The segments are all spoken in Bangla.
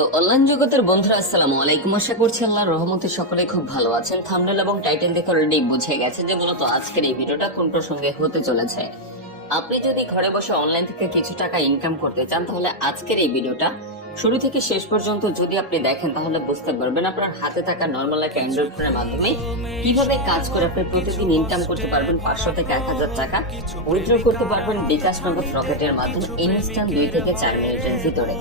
তো অনলাইন জগতের বন্ধুরা আসসালামু আলাইকুম। আশা করছি আল্লাহর রহমতে সকলে খুব ভালো আছেন। থাম্বনেল এবং টাইটেল দেখে অলরেডি বুঝে গেছেন যে মূলত আজকের এই ভিডিওটা কোন প্রসঙ্গে হতে চলেছে। আপনি যদি ঘরে বসে অনলাইন থেকে কিছু টাকা ইনকাম করতে চান তাহলে আজকের এই ভিডিওটা শুরু থেকে শেষ পর্যন্ত যদি আপনি দেখেন তাহলে বুঝতে পারবেন আপনার হাতে থাকা নর্মাল একটা অ্যান্ড্রয়েড ফোনের মাধ্যমে কিভাবে কাজ করে আপনি প্রতিদিন ইনকাম করতে পারবেন 500 থেকে 1000 টাকা, উইথড্র করতে পারবেন বিকাশ নগদ রকেটের মাধ্যমে ইনস্ট্যান্ট 2 থেকে 4 মিনিটের ভিতরে।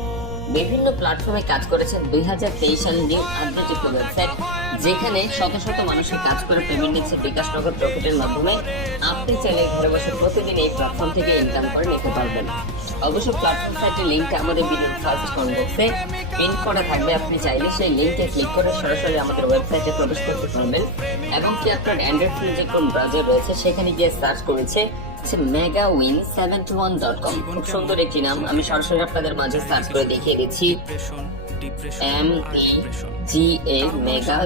বিভিন্ন প্ল্যাটফর্মে কাজ করেছেন 2023 সালের নিউ আপডেট একটি ওয়েবসাইট, যেখানে শত শত মানুষের কাজ করে পেমেন্ট নিচ্ছে বিকাশ নগদ রকেটের মাধ্যমে। আপনি চাইলে ঘরে বসে প্রতিদিন এই প্ল্যাটফর্ম থেকে ইনকাম করে নিতে পারবেন। অবশ্য প্ল্যাটফর্ম সাইটের লিঙ্কটা আমাদের ভিডিওর ফার্স্ট কমেন্ট বক্সে পিন করা থাকবে। আপনি চাইলে সেই লিঙ্কে ক্লিক করে সরাসরি আমাদের ওয়েবসাইটে প্রবেশ করতে পারবেন এবং কি আপনার অ্যান্ড্রয়েড ফোনে যে কোন ব্রাউজার রয়েছে সেখানে গিয়ে সার্চ করেছে megawin71.com। খুব সুন্দর একটি নাম, আমি সরাসরি আপনাদের মাঝে সার্চ করে দেখিয়ে দিচ্ছি। MEGA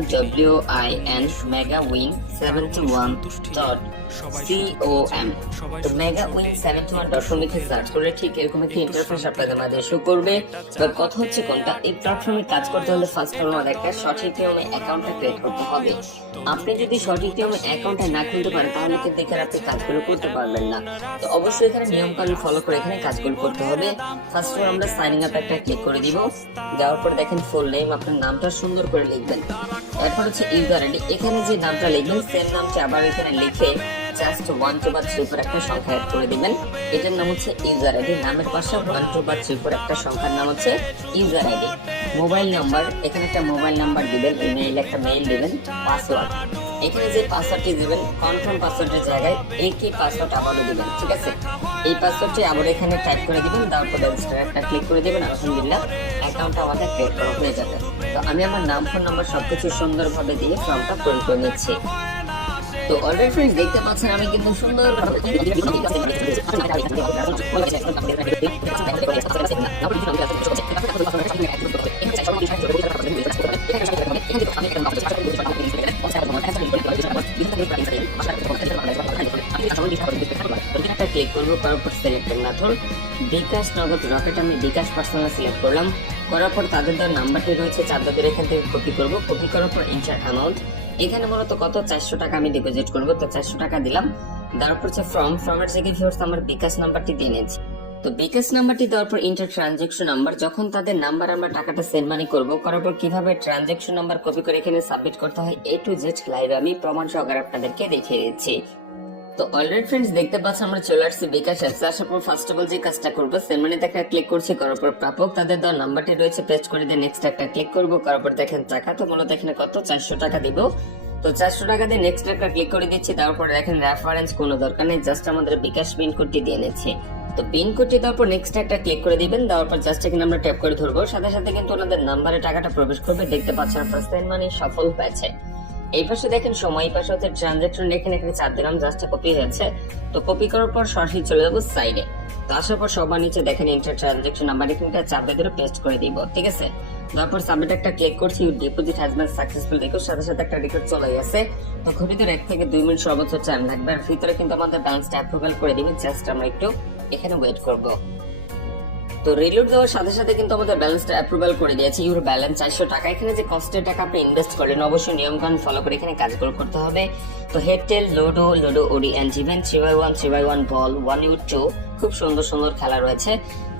WIN megawin71.com। তো megawin71.com লিখে সার্চ করে ঠিক এরকম একটি ইন্টারফেস আপনাদের মাঝে শো করবে। এবার কথা হচ্ছে কোনটা, এই প্ল্যাটফর্মে কাজ করতে হলে ফার্স্ট অফ অল একটা সঠিক নিয়মে অ্যাকাউন্টটা ক্রিয়েট করতে হবে। আপনি যদি সঠিক নিয়মে অ্যাকাউন্টটা না খুলতে পারেন তাহলে কিন্তু এখানে আপনি কাজগুলো করতে পারবেন না। তো অবশ্যই এখানে নিয়ম কানুন ফলো করে এখানে কাজগুলো করতে হবে। ফার্স্ট অফ অল আমরা সাইনিং আপ একটা ক্লিক করে দিব। দেওয়ার পর দেখেন ফুল নেম, আপনার নামটা সুন্দর করে লিখবেন। এরপর হচ্ছে ইউজার আইডি, এখানে যে নামটা লিখবেন সেম নামটা আবার এখানে লিখে জাস্ট 1 2 বা 3 4 একটা সংখ্যা অ্যাড করে দিবেন। এটার নাম হচ্ছে ইউজার আইডি। নামের পাশে 1 2 বা 3 4 একটা সংখ্যার নাম হচ্ছে ইউজার আইডি। মোবাইল নাম্বার, এখানে একটা মোবাইল নাম্বার দিবেন, ইমেইল একটা মেইল দিবেন। পাসওয়ার্ড, এখানে যে পাসওয়ার্ডটি দিবেন কনফার্ম পাসওয়ার্ডের জায়গায় একই পাসওয়ার্ড আবারও দিবেন, ঠিক আছে? এই পাসওয়ার্ডটি আবার এখানে টাইপ করে দিবেন, তারপর রেজিস্টার একটা ক্লিক করে দিবেন। আলহামদুলিল্লাহ অ্যাকাউন্টটা আমাদের ক্রিয়েট করা হয়ে যাবে। তো আমি আমার নাম, ফোন নাম্বার সবকিছু সুন্দরভাবে দিয়ে ফর্মটা পূরণ করে নিচ্ছি। তো অলরেডি ফ্রেন্ডস দেখতে পাচ্ছেন আমি কিন্তু সুন্দরভাবে ক্লিক করবো, করার পর সিলেক্টেড মেথড বিকাশ নগদ রকেট, আমি বিকাশ পার্সোনাল সিলেক্ট করলাম। করার পর তাদের দেওয়ার নাম্বারটি রয়েছে 4 তাদের এখান থেকে কপি করবো। কপি করার পর ইন্টার অ্যামাউন্ট, এখানে মূলত কত 400 টাকা আমি ডিপোজিট করবো। তো 400 টাকা দিলাম। তারপর হচ্ছে ফর্মের জায়গায় ভিউয়ার্স আমার বিকাশ নাম্বারটি দিয়ে নিয়েছি। তো বিকাশ নাম্বারটি দেওয়ার পর ইন্টার ট্রানজেকশন নাম্বার, যখন তাদের নাম্বার আমরা টাকাটা সেন্ড মানি করবো, করার পর কিভাবে ট্রানজেকশন নাম্বার কপি করে এখানে সাবমিট করতে হয় A to Z লাইভে আমি প্রমাণ সহকারে আপনাদেরকে দেখিয়ে দিচ্ছি। তো অলরেডি ফ্রেন্ডস দেখতে পাচ্ছেন আমরা চলে আসছি বিকাশ অ্যাপসে। আসার পর ফার্স্ট অফ অল যে কাজটা করবো সেন্ড মানিতে একটা ক্লিক করছি, করার পর প্রাপক তাদের দেওয়ার নাম্বারটি রয়েছে পেস্ট করে দিয়ে নেক্সট একটা ক্লিক করবো। করার পর দেখেন টাকা, তো মূলত এখানে কত 400 টাকা দিব। তো 400 টাকা দিয়ে নেক্সট একটা ক্লিক করে দিচ্ছি। তারপর দেখেন রেফারেন্স কোনো দরকার নেই, জাস্ট আমাদের বিকাশ পিন কোডটি দিয়ে নিচ্ছি। তো পিন কোডটি দেওয়ার পর নেক্সট একটা ক্লিক করে দিবেন। দেওয়ার পর জাস্ট এখানে আমরা ট্যাপ করে ধরবো, সাথে সাথে কিন্তু ওনাদের নাম্বারে টাকাটা প্রবেশ করবে। দেখতে পাচ্ছেন আপনার সেন্ড মানি সফল হয়েছে। এই পাশে দেখেন সময়, এই পাশে হচ্ছে ট্রানজাকশন, এখানে 4 দিলাম, জাস্ট কপি হয়েছে। তো কপি করার পর সরাসরি চলে যাবো সাইডে। তো আসার পর সবার নিচে দেখেন ইন্টার ট্রানজাকশন নাম্বার, এখানে 4 দিয়ে পেস্ট করে দিব, ঠিক আছে? তারপর সাবমিট একটা ক্লিক করছি, ডিপোজিট হ্যাজ বিন সাকসেসফুল দেখো, সাথে সাথে একটা রেকর্ড চলে গেছে। তো খুব ভিতরে 1 থেকে 2 মিনিট সর্বোচ্চ টাইম লাগবে। আর ভিতরে কিন্তু আমাদের ব্যালেন্সটা অ্যাপ্রুভাল করে দিবে, জাস্ট আমরা একটু এখানে ওয়েট করব। তো রিলোড দেওয়ার সাথে সাথে কিন্তু আমাদের ব্যালেন্সটা অ্যাপ্রুভাল করে দিয়েছে। ইউর ব্যালেন্স 400 টাকা। এখানে যে কস্টের টাকা আপনি ইনভেস্ট করলেন অবশ্যই নিয়মকানুন ফলো করে এখানে কাজগুলো করতে হবে। তো head tail, ludo odd and even 3x1 3x1 ball 1u2 খুব সুন্দর সুন্দর খেলা রয়েছে।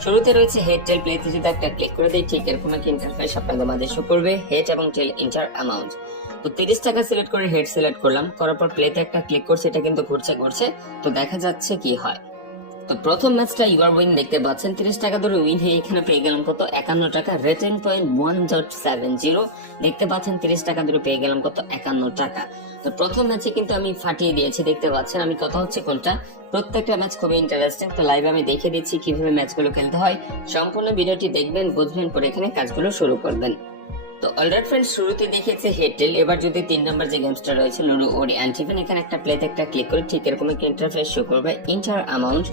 শুরুতে রয়েছে হেডটেল, প্লেতে যদি একটা ক্লিক করে দিই ঠিক এরকম একটা ইন্টারফেস আপনাদের মাঝে শো করবে। হেড এবং টেল ইন্টার অ্যামাউন্ট, তো 30 টাকা সিলেক্ট করে হেড সিলেক্ট করলাম। করার পর প্লেতে একটা ক্লিক করছি, এটা কিন্তু ঘুরছে। তো দেখা যাচ্ছে কি হয়। তো প্রথম ম্যাচটা ইউর উইন দেখতে পাচ্ছেন 30 টাকা ধরে উইন হয়ে এখানে পেয়ে গেলাম কত 51 টাকা। রেটিং পয়েন্ট 1.70 দেখতে পাচ্ছেন 30 টাকা ধরে পেয়ে গেলাম কত 51 টাকা। তো প্রথম ম্যাচে কিন্তু আমি ফাটিয়ে দিয়েছি, দেখতে পাচ্ছেন। আমি কথা হচ্ছে কোনটা, প্রত্যেকটা ম্যাচ খুবই ইন্টারেস্টিং। তো লাইভে আমি দেখিয়ে দিচ্ছি কিভাবে ম্যাচগুলো খেলতে হয়। সম্পূর্ণ ভিডিওটি দেখবেন, বুঝবেন, পরে এখানে কাজগুলো শুরু করবেন। তো অলরেডি ফ্রেন্ডস শুরুতে দেখিয়েছে হেডটেল। এবার যদি 3 নাম্বার যে গেমসটা রয়েছে লুডো ওডি অ্যান্ড ইভেন, এখানে একটা প্লেতে একটা ক্লিক করে ঠিক এরকম একটা ইন্টারফেস শো করবে। ইন্টার অ্যামাউন্ট,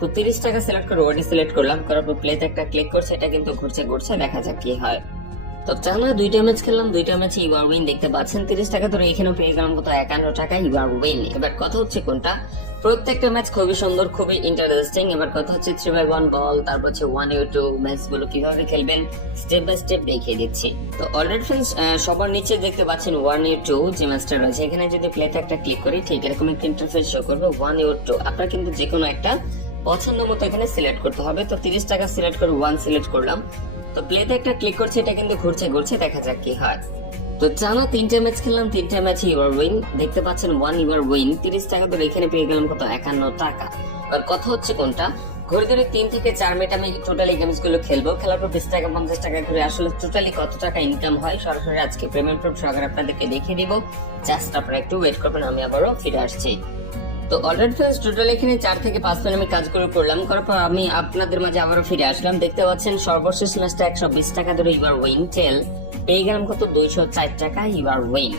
তো 30 টাকা সিলেক্ট করে ওডি সিলেক্ট করলাম। করার পর প্লেতে একটা ক্লিক করছে, এটা কিন্তু ঘুরছে, দেখা যাক কি হয়। তো টানা দুইটা ম্যাচ খেললাম, দুইটা ম্যাচে ইউ আর উইন দেখতে পাচ্ছেন। 30 টাকা ধরে এখানেও পেয়ে গেলাম কত 51 টাকা ইউ আর উইন। এবার কথা হচ্ছে কোনটা, প্রত্যেকটা ম্যাচ খুবই সুন্দর, খুবই ইন্টারেস্টিং। এবার কথা হচ্ছে 3x1 বল, তারপর হচ্ছে 1u2 ম্যাচ গুলো কিভাবে খেলবেন স্টেপ বাই স্টেপ দেখিয়ে দিচ্ছি। তো অলরেডি ফ্রেন্ডস, সবার নিচে দেখতে পাচ্ছেন 1u2 যে ম্যাচটা রয়েছে, এখানে যদি প্লেতে একটা ক্লিক করি ঠিক এরকম একটা ইন্টারফেস শো করবে 1u2। আপনার কিন্তু যে কোনো একটা পছন্দ মতো এখানে সিলেক্ট করতে হবে। তো 30 টাকা সিলেক্ট করে 1 সিলেক্ট করলাম, তো প্লেতে একটা ক্লিক করছে, এটা কিন্তু ঘুরছে, দেখা যাক কি হয়। তো জানো 3টে ম্যাচ খেললাম, 3টে ম্যাচ ইউর উইন দেখতে পাচ্ছেন 1 ইউর উইন। 30 টাকা ধরে এখানে পেয়ে গেলাম কত 51 টাকা। আর কথা হচ্ছে কোনটা, ঘুরে ধরে 3 থেকে 4 মিনিট আমি টোটালি গেমস গুলো খেলবো, খেলার পর 20 টাকা 50 টাকা করে আসলে টোটালি কত টাকা ইনকাম হয় সরাসরি আজকে পেমেন্ট প্রুফ সহকারে আপনাদেরকে দেখিয়ে দিব। জাস্ট আপনারা একটু ওয়েট করবেন, আমি আবারও ফিরে আসছি। তো অলরেডি ফ্রেন্ডস টোটাল এখানে 4 থেকে 5 মিনিট আমি কাজ করলাম, করার পর আমি আপনাদের মাঝে আবারও ফিরে আসলাম। দেখতে পাচ্ছেন সর্বশেষ ম্যাচটা 120 টাকা ধরে ইউ আর উইন টেল পেয়ে গেলাম কত 204 টাকা ইউ আর উইন।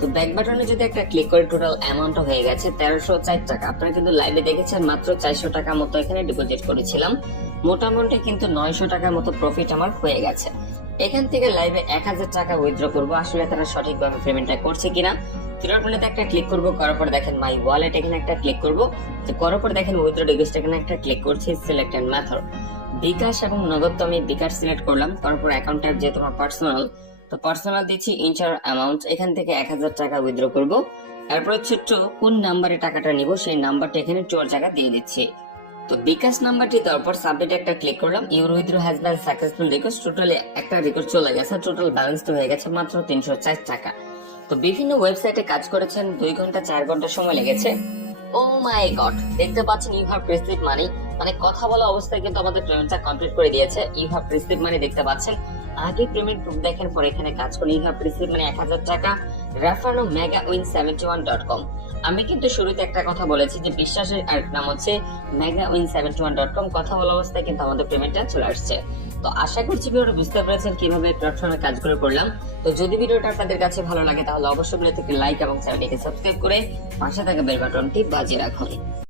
তো ব্যাক বাটনে যদি একটা ক্লিক করে টোটাল অ্যামাউন্ট হয়ে গেছে 1304 টাকা। আপনারা কিন্তু লাইভে দেখেছেন মাত্র 400 টাকা মতো এখানে ডিপোজিট করেছিলাম, মোটামুটি কিন্তু 900 টাকার মতো প্রফিট আমার হয়ে গেছে। এখান থেকে লাইভে 1000 টাকা উইথড্র করবো, আসলে তারা সঠিকভাবে পেমেন্টটা করছে কিনা। থ্রিডট মেনুতে একটা ক্লিক করবো, করার পর দেখেন মাই ওয়ালেট এখানে একটা ক্লিক করবো, তো করার পর দেখেন উইথড্র রিকোয়েস্ট এখানে একটা ক্লিক করছি, সিলেক্ট এন্ড মেথড বিকাশ এবং নগদ। তো আমি বিকাশ সিলেক্ট করলাম, করার পর অ্যাকাউন্ট টাইপ যেহেতু আমার পার্সোনাল, তো পার্সোনাল দিচ্ছি ইনচার অ্যামাউন্ট, এখান থেকে 1000 টাকা উইথড্র করবো। এরপর ছোট্ট কোন নাম্বারে টাকাটা নিব সেই নাম্বারটা এখানে 4 জায়গা দিয়ে দিচ্ছি। তো বিকাশ নাম্বারটি দেওয়ার পর সাবমিট একটা ক্লিক করলাম, your withdraw has been successful request. Totally একটা রিকোয়েস্ট চলে গেছে, টোটাল ব্যালেন্স তো হয়ে গেছে মাত্র 304 টাকা। তো বিভিন্ন ওয়েবসাইটে কাজ করেছেন 2 ঘন্টা 4 ঘন্টা সময় লেগেছে। ও মাই গড, দেখতে পাচ্ছেন ইউ হ্যাভ রিসিভড মানি, মানে কথা বলা অবস্থায় কিন্তু আমাদের পেমেন্টটা কমপ্লিট করে দিয়েছে। ইউ হ্যাভ রিসিভড মানি দেখতে পাচ্ছেন, আগে পেমেন্ট প্রুফ দেখেন পরে এখানে কাজ করে ইউ হ্যাভ রিসিভড মানে 1000 টাকা রেফারনো megawin71.com। আমি কিন্তু শুরুতে একটা কথা বলেছি যে বিশ্বাসের আরেক নাম হচ্ছে megawin71.com। কথা বলা অবস্থায় কিন্তু আমাদের পেমেন্টটা চলে আসছে। তো আশা করছি ভিডিওটা বুঝতে পেরেছেন কিভাবে প্ল্যাটফর্মে কাজ করে করলাম। তো যদি ভিডিওটা আপনাদের কাছে ভালো লাগে তাহলে অবশ্যই ভিডিওতে লাইক এবং চ্যানেলটিকে সাবস্ক্রাইব করে পাশে থাকা বেল বাটনটি বাজিয়ে রাখুন।